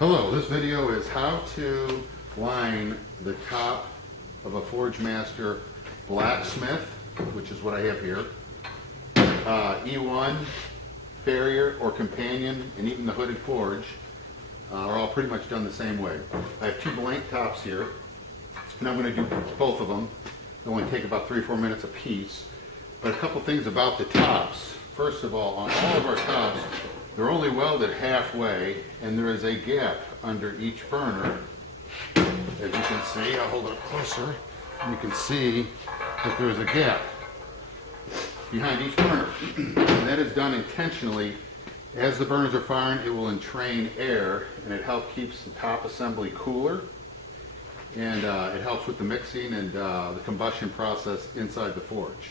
Hello, this video is how to line the top of a Forgemaster blacksmith, which is what I have here. E1, Farrier, or Companion, and even the hooded forge are all pretty much done the same way. I have two blank tops here, and I'm going to do both of them. They only take about 3 or 4 minutes a piece. But a couple things about the tops. First of all, on all of our tops, they're only welded halfway, and there is a gap under each burner. As you can see, I'll hold it up closer, and you can see that there's a gap behind each burner. And that is done intentionally. As the burners are firing, it will entrain air, and it helps keeps the top assembly cooler, and it helps with the mixing and the combustion process inside the forge.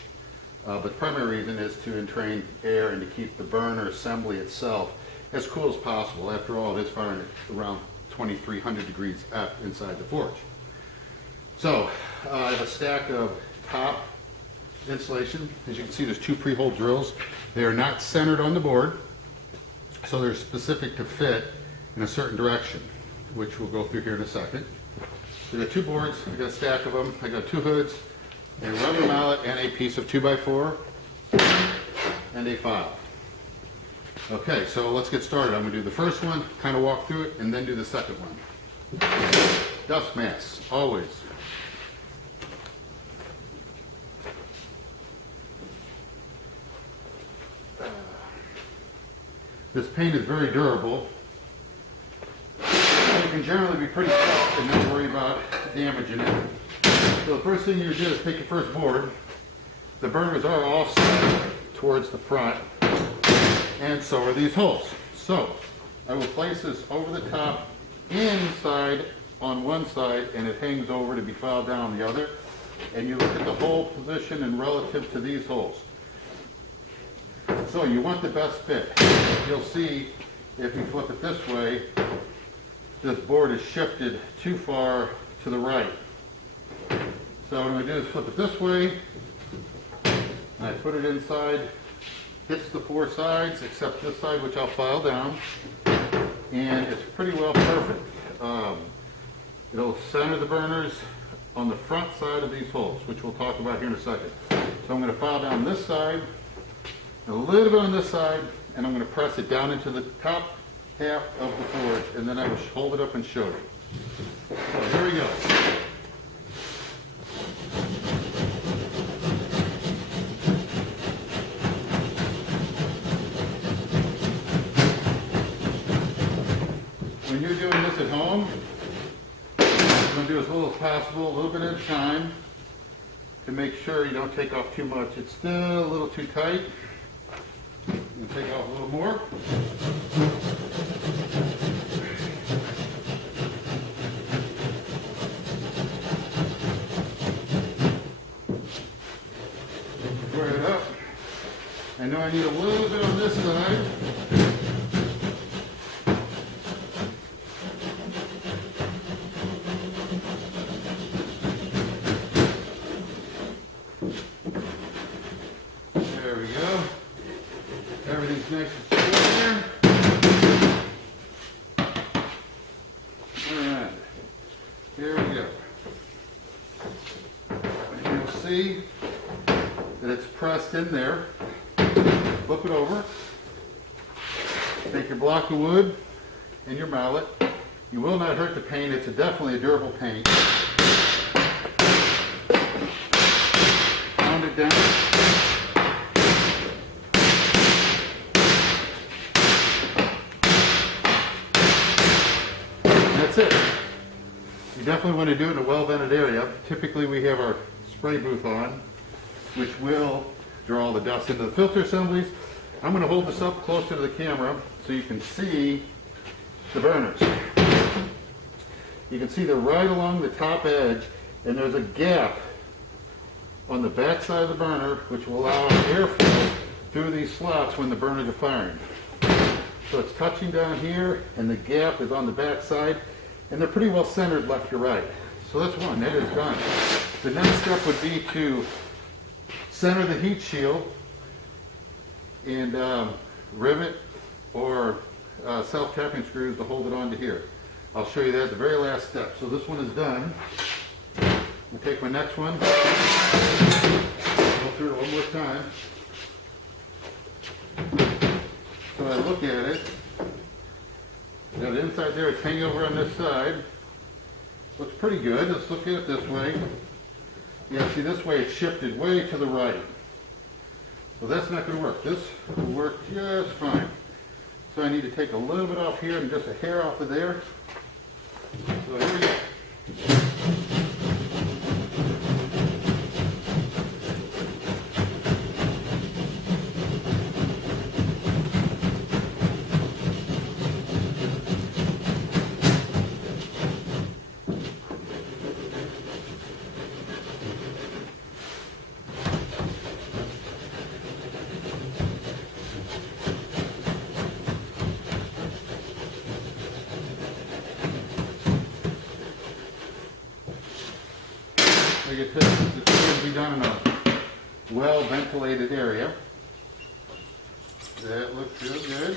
But the primary reason is to entrain air and to keep the burner assembly itself as cool as possible. After all, it is firing at around 2300 degrees F inside the forge. So I have a stack of top insulation. As you can see, there's 2 pre-hole drills. They are not centered on the board, so they're specific to fit in a certain direction, which we'll go through here in a second. So I got 2 boards, I got a stack of them, I got 2 hoods, a rubber mallet, and a piece of 2x4, and a file. Okay, so let's get started. I'm going to do the first one, kind of walk through it, and then do the second one. Dust masks, always. This paint is very durable. It can generally be pretty tough and not worry about damaging it. So the first thing you do is take your first board. The burners are offset towards the front, and so are these holes. So I will place this over the top inside on one side, and it hangs over to be filed down the other. And you look at the hole position and relative to these holes. So you want the best fit. You'll see if you flip it this way, this board is shifted too far to the right. So what I'm going to do is flip it this way, and I put it inside, hits the 4 sides, except this side, which I'll file down, and it's pretty well perfect. It'll center the burners on the front side of these holes, which we'll talk about here in a second. So I'm going to file down this side, a little bit on this side, and I'm going to press it down into the top half of the forge, and then I will hold it up and show you. So here we go. When you're doing this at home, you're going to do as little as possible, a little bit at a time, to make sure you don't take off too much. It's still a little too tight. You can take off a little more. Square it up. I know I need a little bit on this side. There we go. Everything's nice and square. Alright, here we go. And you'll see that it's pressed in there. Flip it over. Take your block of wood and your mallet. You will not hurt the paint. It's definitely a durable paint. Pound it down. That's it. You definitely want to do it in a well-vented area. Typically we have our spray booth on, which will draw all the dust into the filter assemblies. I'm going to hold this up closer to the camera so you can see the burners. You can see they're right along the top edge, and there's a gap on the back side of the burner which will allow airflow through these slots when the burners are firing. So it's touching down here, and the gap is on the back side, and they're pretty well centered left to right. So that's one, that is done. The next step would be to center the heat shield and rivet or self-tapping screws to hold it onto here. I'll show you that at the very last step. So this one is done. I'm going to take my next one, go through it one more time. So I look at it, now the inside there is hanging over on this side. Looks pretty good. Let's look at it this way. Yeah, see this way it's shifted way to the right. So that's not going to work. This will work just fine. So I need to take a little bit off here and just a hair off of there. So here we go. Like I said, it's going to be done in a well-ventilated area. That looks real good.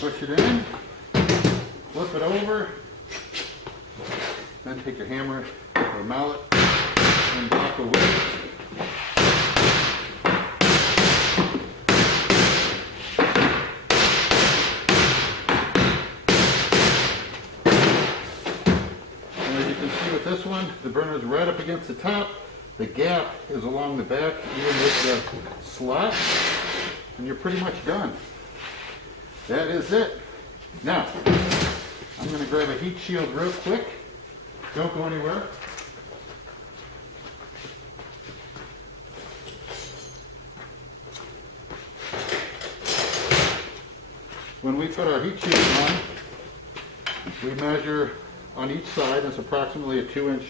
Push it in, flip it over, then take your hammer or mallet and block away. This one, the burner is right up against the top. The gap is along the back, even with the slot, and you're pretty much done. That is it. Now, I'm going to grab a heat shield real quick. Don't go anywhere. When we put our heat shield on, we measure on each side. It's approximately a 2-inch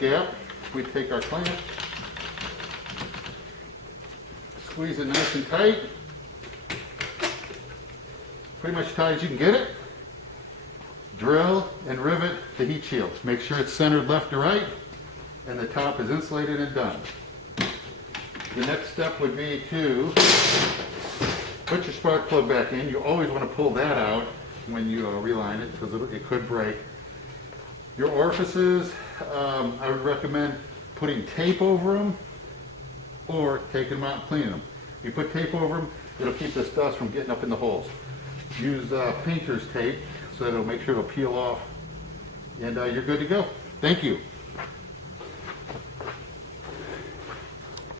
gap. We take our clamp, squeeze it nice and tight, pretty much tight as you can get it. Drill and rivet the heat shield. Make sure it's centered left to right and the top is insulated and done. The next step would be to put your spark plug back in. You always want to pull that out when you reline it because it could break. Your orifices, I would recommend putting tape over them or taking them out and cleaning them. If you put tape over them, it'll keep this dust from getting up in the holes. Use painter's tape so that it'll make sure it'll peel off, and you're good to go. Thank you.